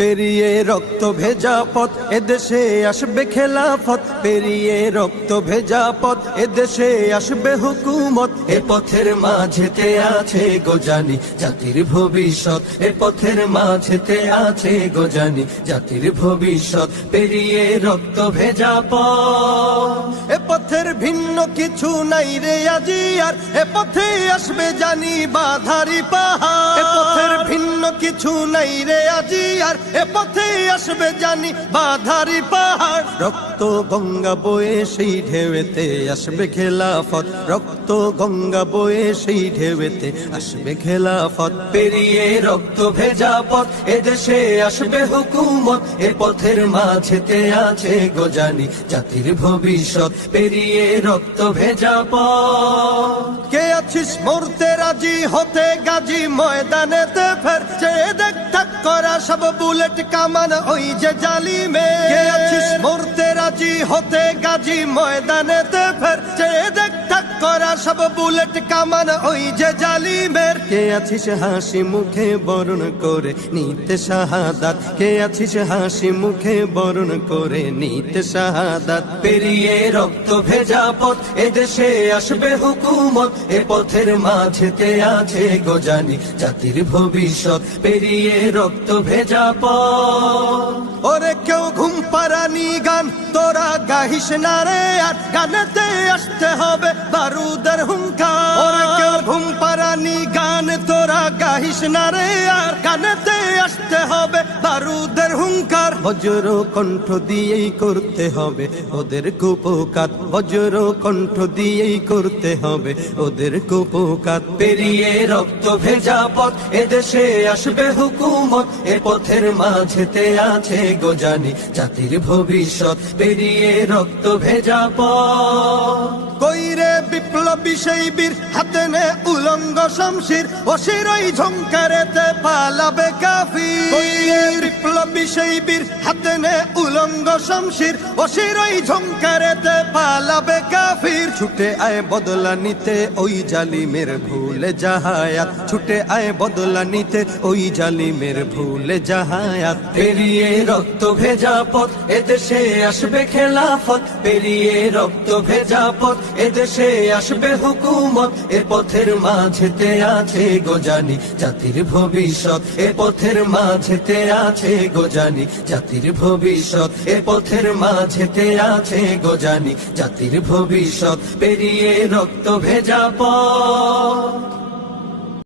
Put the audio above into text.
পেরিয়ে রক্ত ভেজা পথ এদেশে আসবে খেলাফত, পেরিয়ে রক্ত ভেজা পথ এদেশে আসবে হুকুমত। এ পথের মাঝেতে আছে গোজানি জাতির ভবিষ্যৎ, এ পথের মাঝেতে আছে গোজানি জাতির ভবিষ্যৎ। পেরিয়ে রক্ত ভেজা পথ, এ পথের ভিন্ন কিছু নাই রে আজি আর, এ পথে আসবে জানি বাধারি পাহাড়। এ পথের ভিন্ন কিছু নাই রে আজি আর, এ পথে আসবে জানি বাধারি পাহাড়। রক্ত গঙ্গা বয়ে সেই ঢেউতে আসবে খেলাফত, রক্ত গঙ্গা বয়ে সেই ঢেউতে আসবে খেলাফত। পেরিয়ে রক্ত ভেজা পথ এদেশে আসবে হুকুমত, এ পথের মাঝেতে আছে গোজানি জাতির ভবিষ্যৎ। পেরিয়ে রক্ত ভেজা পথ, কে আছিস মরতে রাজি হতে গাজী ময়দানেতে ফের, চেয়ে দেখ ঠাক করা সব বুলেট কামান ওই যে জালিমে। কে আছিস মরতে রাজি হতে গাজী ময়দানেতে ফের, চেয়ে দেখ ঠাক করা সব বুলেট কামান ওই যে জালিমের। কে আছিস হাসি মুখে বরণ করে নিতে শাহাদাত, কে আছিস হাসি মুখে বরণ করে নিতে শাহাদাত। পেরিয়ে রক্ত ভেজা পথ এদেশে আসবে হুকুমত, এ পথের মাঝেতে আছে গোজানি জাতির ভবিষ্যৎ। পেরিয়ে রক্ত ভেজা পথ, ওরে কেউ ঘুম পাড়ানি গান তোরা গাহিস না রে আর, গানেতে আসতে হবে বারুদের হুঙ্কার। ওরে কেউ ঘুম পাড়ানি গান তোরা গাহিস না রে আর, গানেতে আসতে হবে বারুদের হুঙ্কার। বজ্র কণ্ঠ দিয়েই করতে হবে ওদের কুপকাত, বজ্র কণ্ঠ দিয়েই করতে হবে ওদের কুপকাত। পেরিয়ে রক্ত ভেজা পথ এদেশে আসবে হুকুমত, এ পথের মাঝেতে আছে গোজানি জাতির ভবিষ্যৎ। পেরিয়ে রক্ত ভেজা পথ, কইরে বিপ্লবী সেই বীর হাতে নে উলঙ্গ শমশির, অশিরই ঝংকারেতে পালাবে কাফির। কইরে বিপ্লবী সেই বীর হাতে নে উলঙ্গ শমশির, অশিরই ঝংকারেতে পালাবে কাফির। ছুটে আয় বদলা নিতে ওই জালিমের ভুলে জাহায়াত, ছুটে আয় বদলা নিতে ওই জালিমের ভুলে জাহায়াত। পেরিয়ে রক্ত ভেজা পথ এদেশে আসবে খেলাফত, পেরিয়ে রক্ত ভেজা পথ এদেশে আসবে হুকুমত, এ পথের মাঝেতে আছে গোজানি জাতির ভবিষ্যৎ। এ পথের মাঝেতে আছে গোজানি জাতির ভবিষ্যৎ, এ পথের মাঝেতে আছে গোজানি জাতির ভবিষ্যৎ। পেরিয়ে রক্ত ভেজা পথ।